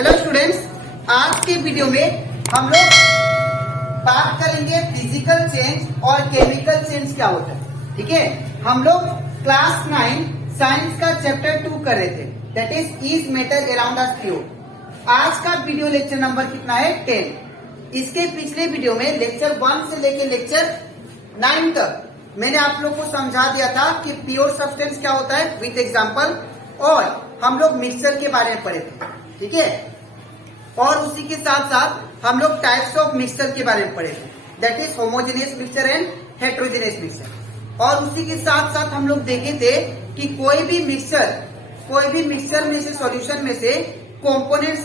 Hello students, आज के video में हम लोग बात करेंगे फिजिकल चेंज और केमिकल चेंज क्या होता है। ठीक है, हम लोग क्लास 9 साइंस का चैप्टर 2 कर रहे थे, that is matter around us fluid. आज का वीडियो लेक्चर नंबर कितना है? 10। इसके पिछले वीडियो में लेक्चर 1 से लेके लेक्चर 9 तक मैंने आप लोग को समझा दिया था कि प्योर सब्सटेंस क्या होता है विद एग्जांपल, और हम लोग मिक्सचर के बारे में पढ़े थे। ठीक है, और उसी के साथ साथ हम लोग टाइप्स ऑफ मिक्सचर के बारे में पढ़े थे, that is homogeneous mixture and heterogeneous mixture. और उसी के साथ साथ हम लोग देखे थे कि कोई भी मिक्सचर में से सॉल्यूशन में से कंपोनेंट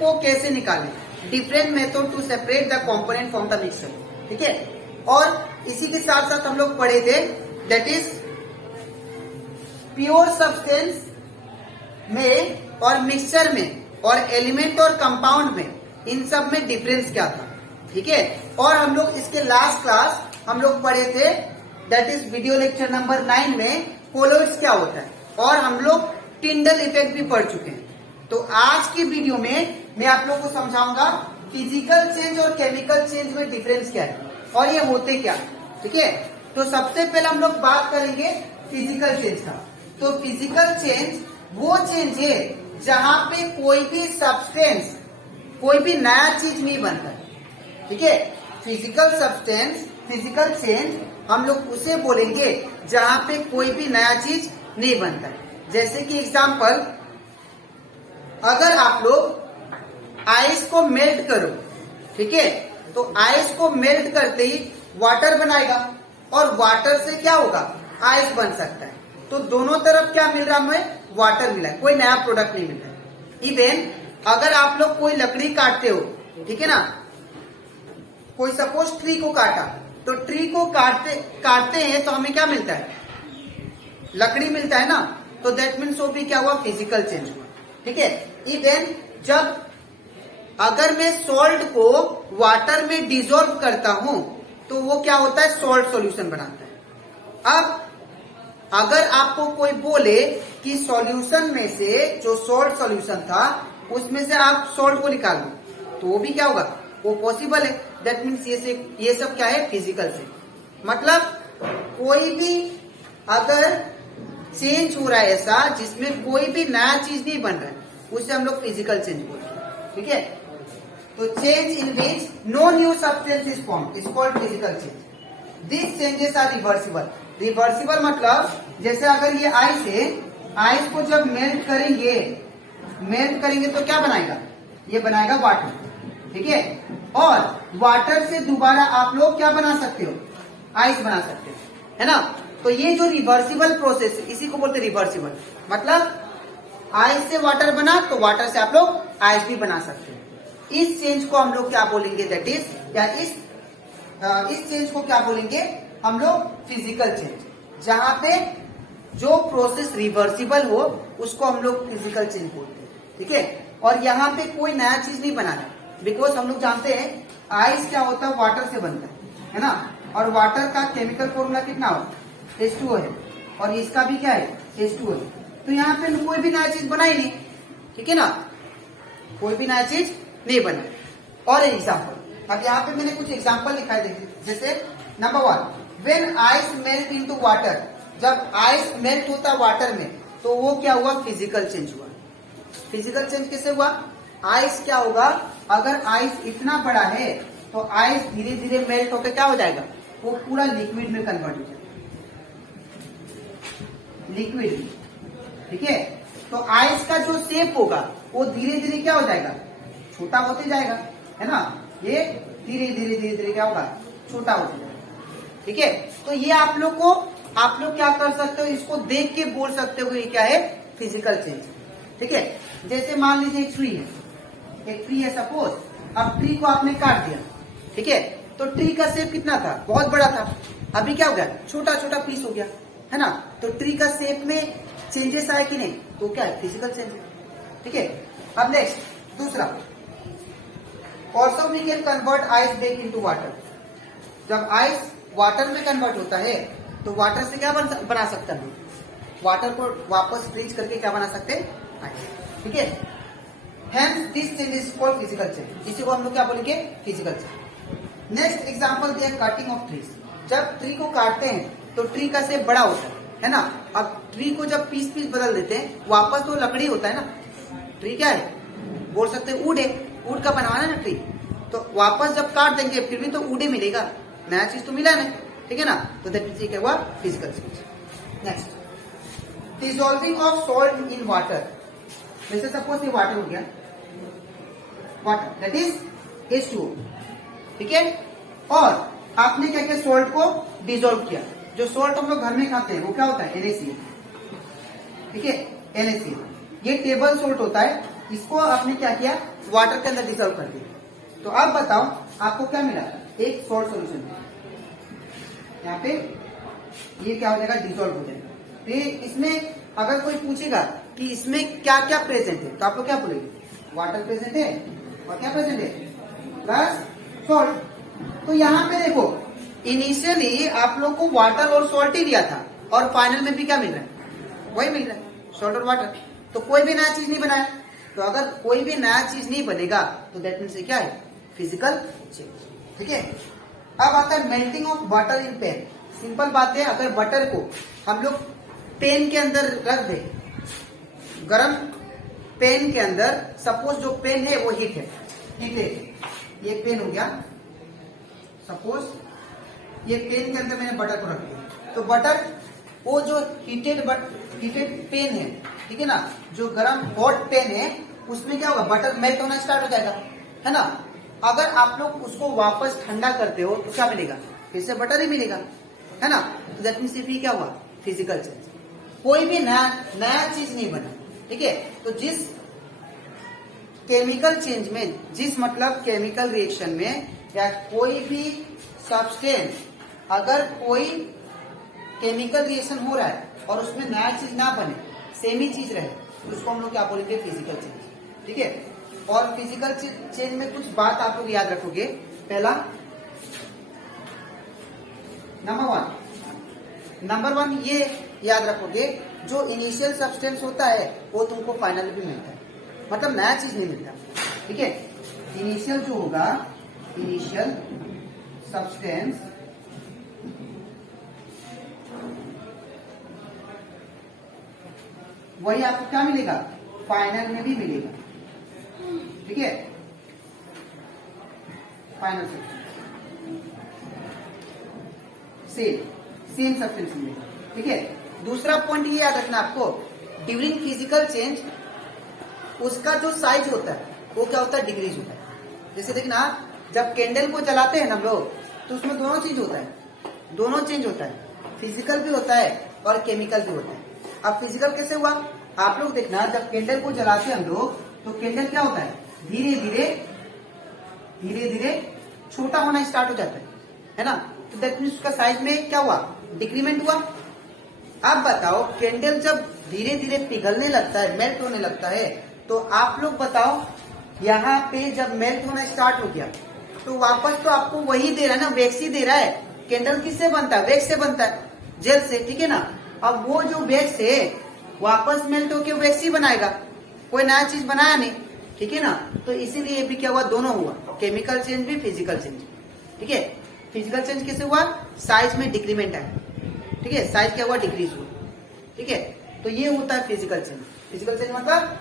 को कैसे निकालें, different method to separate the component from the mixture. ठीक है, और इसी के साथ साथ हम लोग पढ़े थे दैट इज प्योर सब्सटेंस में और मिक्सचर में और एलिमेंट और कंपाउंड में, इन सब में डिफरेंस क्या था। ठीक है, और हम लोग इसके लास्ट क्लास हम लोग पढ़े थे that is video lecture number 9 में कोलोइड्स क्या होता है, और हम लोग टिंडल इफेक्ट भी पढ़ चुके हैं। तो आज की वीडियो में मैं आप लोग को समझाऊंगा फिजिकल चेंज और केमिकल चेंज में डिफरेंस क्या है और ये होते क्या। ठीक है, तो सबसे पहले हम लोग बात करेंगे फिजिकल चेंज का। तो फिजिकल चेंज वो चेंज है जहां पे कोई भी सब्सटेंस, कोई भी नया चीज नहीं बनता। ठीक है, फिजिकल चेंज हम लोग उसे बोलेंगे जहां पे कोई भी नया चीज नहीं बनता। जैसे कि एग्जांपल, अगर आप लोग आइस को मेल्ट करो, ठीक है, तो आइस को मेल्ट करते ही वाटर बनाएगा और वाटर से क्या होगा, आइस बन सकता है। तो दोनों तरफ क्या मिल रहा है, हमें वाटर मिला है, कोई नया प्रोडक्ट नहीं मिल रहा है। इवन अगर आप लोग कोई लकड़ी काटते हो, ठीक है ना, कोई सपोज ट्री को काटा, तो ट्री को काटते हैं तो हमें क्या मिलता है, लकड़ी मिलता है ना। तो दैट मीन्स वो भी क्या हुआ, फिजिकल चेंज हुआ। ठीक है, इवन जब अगर मैं सॉल्ट को वाटर में डिसॉल्व करता हूं तो वो क्या होता है, सॉल्ट सॉल्यूशन बनाता है। अब अगर आपको कोई बोले कि सॉल्यूशन में से जो सॉल्ट सॉल्यूशन था उसमें से आप सॉल्ट को निकाल लो, तो वो भी क्या होगा, वो पॉसिबल है। दैट मीन्स ये सब क्या है, फिजिकल चेंज। मतलब कोई भी अगर चेंज हो रहा है ऐसा जिसमें कोई भी नया चीज नहीं बन रहा है, उसे हम लोग फिजिकल चेंज बोलते हैं। ठीक है, तो change in which no new substance is formed is called physical change. This changes are reversible. Reversible मतलब जैसे अगर ये आइस है, आइस को जब मेल्ट करेंगे तो क्या बनाएगा, ये बनाएगा वाटर। ठीक है, और वाटर से दोबारा आप लोग क्या बना सकते हो, आइस बना सकते हो, है ना। तो ये जो रिवर्सिबल प्रोसेस है इसी को बोलते हैं रिवर्सिबल। मतलब आइस से वाटर बना तो वाटर से आप लोग आइस भी बना सकते हो। इस चेंज को हम लोग क्या बोलेंगे, दैट इज, या इस चेंज को क्या बोलेंगे हम लोग, फिजिकल चेंज। जहां पे जो प्रोसेस रिवर्सिबल हो उसको हम लोग फिजिकल चेंज बोलते हैं। ठीक है, और यहाँ पे कोई नया चीज नहीं बनाना, बिकॉज हम लोग जानते हैं आइस क्या होता है, वाटर से बनता है ना। और वाटर का केमिकल फॉर्मूला कितना हो, H2O है, और इसका भी क्या है, H2O है। तो यहाँ पे कोई भी नया चीज बना ही नहीं। ठीक है ना, कोई भी नया चीज नहीं बना। और एग्जाम्पल, अब यहाँ पे मैंने कुछ एग्जाम्पल लिखा है, देखिए। जैसे number 1, when ice melt into water, जब आइस मेल्ट होता वाटर में तो वो क्या हुआ, फिजिकल चेंज हुआ। फिजिकल चेंज कैसे हुआ, आइस क्या होगा, अगर आइस इतना बड़ा है तो आइस धीरे धीरे मेल्ट होकर क्या हो जाएगा, वो पूरा लिक्विड में कन्वर्ट हो जाएगा, लिक्विड। ठीक है, तो आइस का जो शेप होगा वो धीरे धीरे क्या हो जाएगा, छोटा होते जाएगा, है ना। ये धीरे धीरे क्या होगा, छोटा होते जाएगा। ठीक है, तो ये आप लोग क्या कर सकते हो, इसको देख के बोल सकते हो ये क्या है, फिजिकल चेंज। ठीक है, जैसे मान लीजिए एक ट्री है सपोज। अब ट्री को आपने काट दिया, ठीक है, तो ट्री का शेप कितना था, बहुत बड़ा था, अभी क्या हो गया, छोटा छोटा पीस हो गया, है ना। तो ट्री का शेप में चेंजेस आए कि नहीं, तो क्या है, फिजिकल चेंज है। ठीक है, अब नेक्स्ट दूसरा, also we can convert ice back into water. जब आइस वाटर में कन्वर्ट होता है तो वाटर से क्या बना सकता है, वाटर को वापस फ्रीज करके क्या बना सकते हैं, आइस। ठीक है, Hence this change is called physical change. इसी को हम लोग क्या बोलेंगे? Physical change. नेक्स्ट एग्जांपल दिया कटिंग ऑफ ट्रीज। जब ट्री को काटते हैं तो ट्री का शेप बड़ा होता है ना। अब ट्री को जब पीस पीस बदल देते हैं, वापस तो लकड़ी होता है ना। ट्री क्या है? बोल सकते हैं वुड है, वुड का बनवाना है ना ट्री। तो वापस जब काट देंगे फिर भी तो वुड ही मिलेगा, नया चीज तो मिला नहीं, ठीक है ना। तो दैट मींस क्या हुआ? Physical change. Next, dissolving of salt in water. जैसे सपोज ये वाटर हो गया, वाटर दैट इज H2O, ठीक है। और आपने क्या किया? सॉल्ट को डिसॉल्व किया। जो सॉल्ट हम लोग घर में खाते हैं वो क्या होता है? NaCl, ठीक है, NaCl। ये टेबल सॉल्ट होता है, इसको आपने क्या किया? वाटर के अंदर डिसॉल्व कर दिया। तो अब बताओ आपको क्या मिला? एक सॉल्ट सोल्यूशन। यहाँ पे ये क्या हो जाएगा? डिसॉल्व हो जाएगा। तो इसमें अगर कोई पूछेगा कि इसमें क्या क्या प्रेजेंट है, तो आप लोग क्या बोलेंगे? वाटर प्रेजेंट है और क्या प्रेजेंट है? Plus salt. तो यहाँ पे देखो, इनिशियली आप लोग को वाटर और सॉल्ट ही दिया था और फाइनल में भी क्या मिल रहा है? वही मिल रहा है, सॉल्ट और वाटर। तो कोई भी नया चीज नहीं बनाया। तो अगर कोई भी नया चीज नहीं बनेगा तो दैट मीन्स क्या है? फिजिकल चेंज, ठीक है। अब आता है melting of butter in pen. Simple बात है, अगर बटर को हम लोग पेन के अंदर रख दे, गरम पेन के अंदर, सपोज जो पेन है वो हीट है, ठीक है, ये पेन हो गया। सपोज ये पेन के अंदर मैंने बटर को रख दिया, तो बटर वो जो हीटेड पेन है, ठीक है ना, जो गरम हॉट पेन है, उसमें क्या होगा? बटर मेल्ट होना स्टार्ट हो जाएगा, है ना। अगर आप लोग उसको वापस ठंडा करते हो तो क्या मिलेगा? फिर से बटर ही मिलेगा, है ना। तो दैट मींस क्या हुआ? Physical change. कोई भी नया चीज नहीं बना, ठीक है। तो जिस केमिकल चेंज में, जिस मतलब केमिकल रिएक्शन में या कोई भी सब्सटेंस, अगर कोई केमिकल रिएक्शन हो रहा है और उसमें नया चीज ना बने, सेम ही चीज रहे, तो उसको हम लोग क्या बोलेंगे? फिजिकल चेंज, ठीक है। और फिजिकल चेंज में कुछ बात आप लोग याद रखोगे। पहला, नंबर वन ये याद रखोगे, जो इनिशियल सब्सटेंस होता है वो तुमको फाइनल भी मिलता है, मतलब नया चीज नहीं मिलता, ठीक है। इनिशियल जो होगा, इनिशियल सब्सटेंस वही आपको क्या मिलेगा? फाइनल में भी मिलेगा, ठीक है। फाइनल सेम सब्सटेंस मिलेगा, ठीक है। दूसरा पॉइंट ये याद रखना आपको, ड्यूरिंग फिजिकल चेंज उसका जो साइज होता है वो क्या होता है? डिक्रीज होता है। जैसे देखना, जब कैंडल को जलाते हैं हम लोग, तो उसमें दोनों चीज होता है, दोनों चेंज होता है, फिजिकल भी होता है और केमिकल भी होता है। अब फिजिकल कैसे हुआ? आप लोग देखना, जब कैंडल को जलाते हैं हम लोग, तो कैंडल क्या होता है? धीरे धीरे छोटा होना स्टार्ट हो जाता है ना। तो दैट मींस उसका साइज में क्या हुआ? डिक्रीमेंट हुआ। अब बताओ, कैंडल जब धीरे धीरे पिघलने लगता है, मेल्ट होने लगता है, तो आप लोग बताओ, यहाँ पे जब मेल्ट होना स्टार्ट हो गया तो वापस तो आपको वही दे रहा है ना, वैक्स ही दे रहा है। कैंडल किससे बनता है? वैक्स से बनता है, जेल से, ठीक है ना। अब वो जो वैक्स है वापस मेल्ट होकर वैक्स ही बनाएगा, कोई नया चीज बनाया नहीं, ठीक है ना। तो इसीलिए भी क्या हुआ? दोनों हुआ, केमिकल चेंज भी, फिजिकल चेंज, ठीक है। फिजिकल चेंज कैसे हुआ? साइज में डिक्रीमेंट आया, ठीक है, साइज क्या हुआ? डिक्रीज हुआ, ठीक है। तो ये होता है फिजिकल चेंज। फिजिकल चेंज मतलब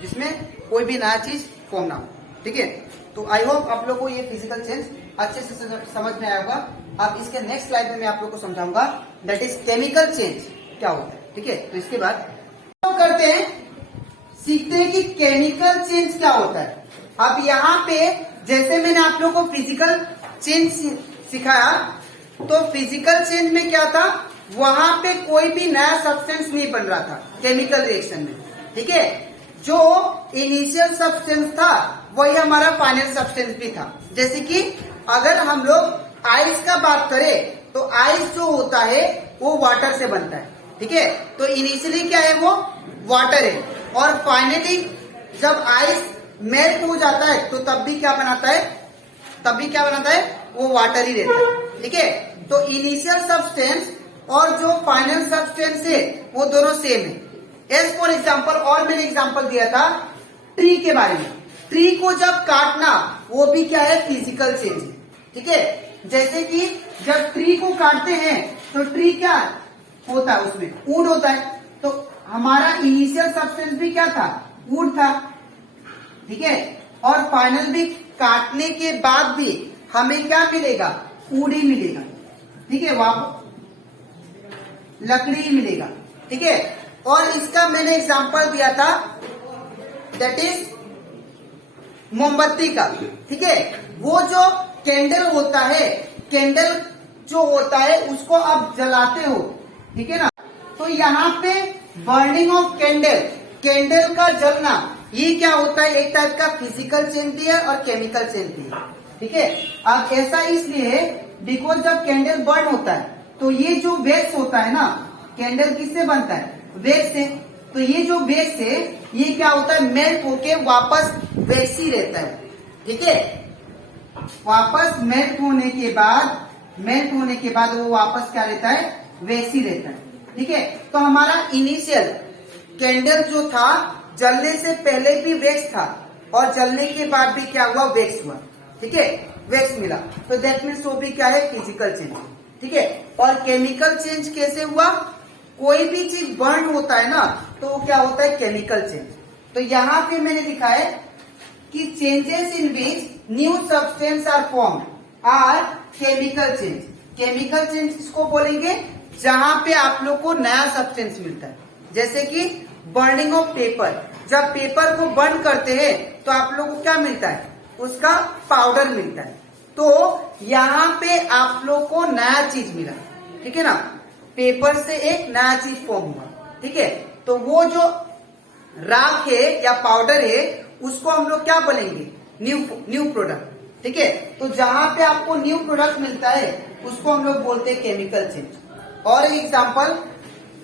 जिसमें कोई भी नया चीज फॉर्म ना हो, ठीक है। तो आई होप आप लोग को ये फिजिकल चेंज अच्छे से समझ में आया होगा। अब इसके नेक्स्ट स्लाइड में मैं आप लोग को समझाऊंगा दैट इज केमिकल चेंज क्या होता है, ठीक है। तो इसके बाद हम करते हैं, सीखते हैं कि केमिकल चेंज क्या होता है। अब यहाँ पे जैसे मैंने आप लोग को फिजिकल चेंज सिखाया, तो फिजिकल चेंज में क्या था? वहां पे कोई भी नया सब्सटेंस नहीं बन रहा था केमिकल रिएक्शन में, ठीक है। जो इनिशियल सब्सटेंस था वही हमारा फाइनल सब्सटेंस भी था। जैसे कि अगर हम लोग आइस का बात करें, तो आइस जो होता है वो वाटर से बनता है, ठीक है। तो इनिशियली क्या है? वो वाटर है, और फाइनली जब आइस मेल्ट हो जाता है तो तब भी क्या बनाता है? तब भी क्या बनाता है? वो वाटर ही रहता है, ठीक है। तो इनिशियल सब्सटेंस और जो फाइनल सब्सटेंस है वो दोनों सेम है। एज फॉर एग्जाम्पल, और मैंने एग्जाम्पल दिया था, ट्री के बारे में। ट्री को जब काटना वो भी क्या है, फिजिकल चेंज है। ठीक है, जैसे कि जब ट्री को काटते हैं तो ट्री क्या होता है, उसमें वुड होता है। तो हमारा इनिशियल सब्सटेंस भी क्या था, वुड था। ठीक है, और फाइनल भी काटने के बाद भी हमें क्या मिलेगा, वुड ही मिलेगा। ठीक है, वापस लकड़ी ही मिलेगा। ठीक है, और इसका मैंने एग्जांपल दिया था, दैट इज मोमबत्ती का। ठीक है, वो जो कैंडल होता है, कैंडल जो होता है उसको आप जलाते हो। ठीक है ना, तो यहाँ पे बर्निंग ऑफ कैंडल, कैंडल का जलना, ये क्या होता है, एक टाइप का फिजिकल चेंज भी है और केमिकल चेंज भी है। ठीक है, अब ऐसा इसलिए है बिकॉज जब कैंडल बर्न होता है तो ये जो वेक्स होता है ना, कैंडल किससे बनता है, वेक्स से। तो ये जो वेक्स है ये क्या होता है, मेल्ट होके वापस वैक्स ही रहता है। ठीक है, वापस मेल्ट होने के बाद वो वापस क्या रहता है, वैक्स ही रहता है। ठीक है, तो हमारा इनिशियल कैंडल जो था, जलने से पहले भी वैक्स था और जलने के बाद भी क्या हुआ, वैक्स हुआ। ठीक है, वैक्स मिला, तो दैट मीन्स वो भी क्या है, फिजिकल चेंज। ठीक है, और केमिकल चेंज कैसे हुआ, कोई भी चीज बर्न होता है ना तो वो क्या होता है, केमिकल चेंज। तो यहाँ पे मैंने लिखा है कि changes in which new substance are form are chemical change. Chemical change इसको बोलेंगे जहां पे आप लोग को नया सब्सटेंस मिलता है। जैसे कि बर्निंग ऑफ पेपर, जब पेपर को बर्न करते हैं तो आप लोग को क्या मिलता है, उसका पाउडर मिलता है। तो यहाँ पे आप लोग को नया चीज मिला। ठीक है ना, पेपर से एक नया चीज फॉर्म हुआ। ठीक है, तो वो जो राख है या पाउडर है उसको हम लोग क्या बोलेंगे, न्यू प्रोडक्ट। ठीक है, तो जहां पे आपको न्यू प्रोडक्ट मिलता है उसको हम लोग बोलते हैं केमिकल चेंज। और एग्जांपल,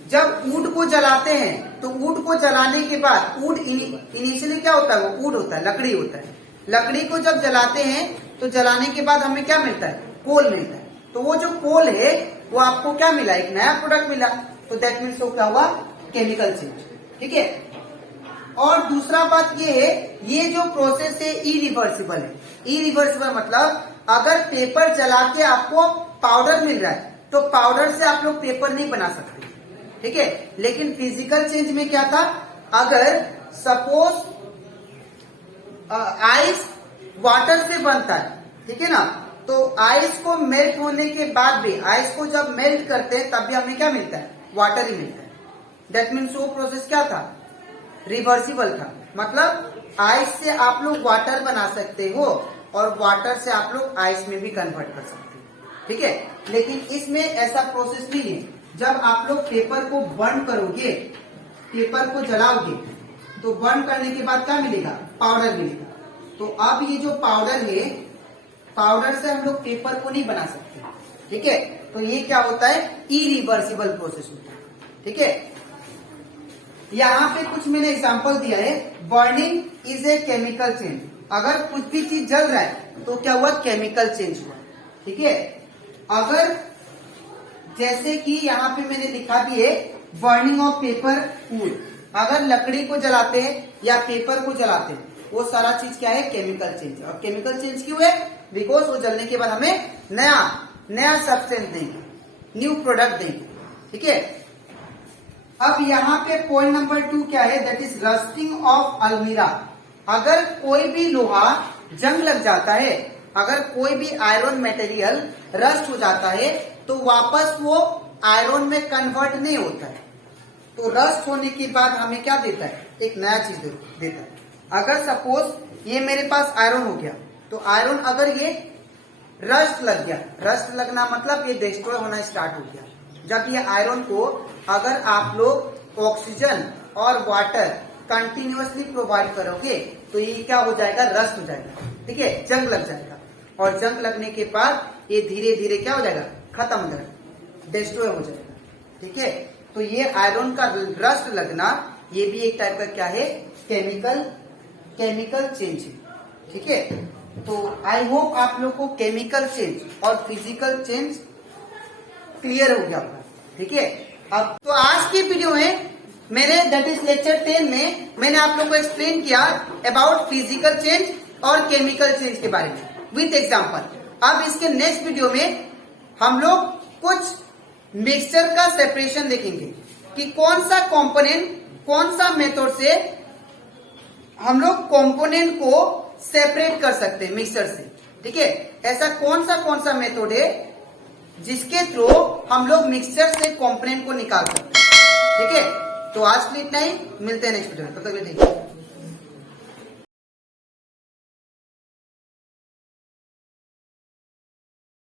जब वुड को जलाते हैं तो वुड को जलाने के बाद, वुड इनिशियली क्या होता है, वो वुड होता है, लकड़ी होता है। लकड़ी को जब जलाते हैं तो जलाने के बाद हमें क्या मिलता है, कोल मिलता है। तो वो जो कोल है वो आपको क्या मिला, एक नया प्रोडक्ट मिला। तो दैट मीन्स वो क्या हुआ, केमिकल चेंज। ठीक है, और दूसरा बात ये है, ये जो प्रोसेस है इरिवर्सिबल है। इरिवर्सिबल मतलब अगर पेपर जला के आपको पाउडर मिल रहा है तो पाउडर से आप लोग पेपर नहीं बना सकते। ठीक है, लेकिन फिजिकल चेंज में क्या था, अगर सपोज आइस वाटर से बनता है, ठीक है ना, तो आइस को मेल्ट होने के बाद भी, आइस को जब मेल्ट करते हैं तब भी हमें क्या मिलता है, वाटर ही मिलता है। दैट मीन्स वो प्रोसेस क्या था, रिवर्सिबल था। मतलब आइस से आप लोग वाटर बना सकते हो और वाटर से आप लोग आइस में भी कन्वर्ट कर सकते हो। ठीक है, लेकिन इसमें ऐसा प्रोसेस नहीं है। जब आप लोग पेपर को बर्न करोगे, पेपर को जलाओगे, तो बर्न करने के बाद क्या मिलेगा, पाउडर मिलेगा। तो अब ये जो पाउडर है, पाउडर से हम लोग पेपर को नहीं बना सकते। ठीक है, तो ये क्या होता है, इरिवर्सिबल प्रोसेस होता है। ठीक है, यहाँ पे कुछ मैंने एग्जांपल दिया है। Burning is a chemical change. अगर कुछ भी चीज जल रहा है तो क्या हुआ, केमिकल चेंज हुआ। ठीक है, अगर जैसे कि यहाँ पे मैंने लिखा भी है बर्निंग ऑफ पेपर वुड, अगर लकड़ी को जलाते हैं या पेपर को जलाते हैं, वो सारा चीज क्या है, केमिकल चेंज। और केमिकल चेंज क्यों है, बिकॉज वो जलने के बाद हमें नया सब्सटेंस देंगे, न्यू प्रोडक्ट देंगे। ठीक है, अब यहाँ पे पॉइंट नंबर 2 क्या है, दैट इज रस्टिंग ऑफ अलमीरा। अगर कोई भी लोहा जंग लग जाता है, अगर कोई भी आयरन मटेरियल रस्ट हो जाता है तो वापस वो आयरन में कन्वर्ट नहीं होता है। तो रस्ट होने के बाद हमें क्या देता है, एक नया चीज देता है। अगर सपोज ये मेरे पास आयरन हो गया, तो आयरन अगर ये रस्ट लग गया, रस्ट लगना मतलब ये डिस्ट्रॉय होना स्टार्ट हो गया। जब ये आयरन को अगर आप लोग ऑक्सीजन और वाटर कंटिन्यूअसली प्रोवाइड करोगे तो ये क्या हो जाएगा, रस्ट हो जाएगा। ठीक है, जंग लग जाएगा, और जंग लगने के बाद ये धीरे धीरे क्या हो जाएगा, खत्म हो जाएगा, डिस्ट्रॉय हो जाएगा। ठीक है, तो ये आयरन का रस्ट लगना, ये भी एक टाइप का क्या है, केमिकल चेंज है। ठीक है, तो आई होप आप लोग को केमिकल चेंज और फिजिकल चेंज क्लियर हो गया होगा। ठीक है, अब तो आज की वीडियो में मैंने दैट इज लेक्चर 10 में मैंने आप लोग को एक्सप्लेन किया अबाउट फिजिकल चेंज और केमिकल चेंज के बारे में विथ एग्जांपल। अब इसके नेक्स्ट वीडियो में हम लोग कुछ मिक्सचर का सेपरेशन देखेंगे कि कौन सा कंपोनेंट कौन सा मेथड से हम लोग कंपोनेंट को सेपरेट कर सकते हैं मिक्सचर से। ठीक है, ऐसा कौन सा मेथड है जिसके थ्रू हम लोग मिक्सचर से कंपोनेंट को निकाल सकते हैं। ठीक है, तो आज के लिए इतना ही, मिलते हैं नेक्स्ट वीडियो में, तब तक के लिए।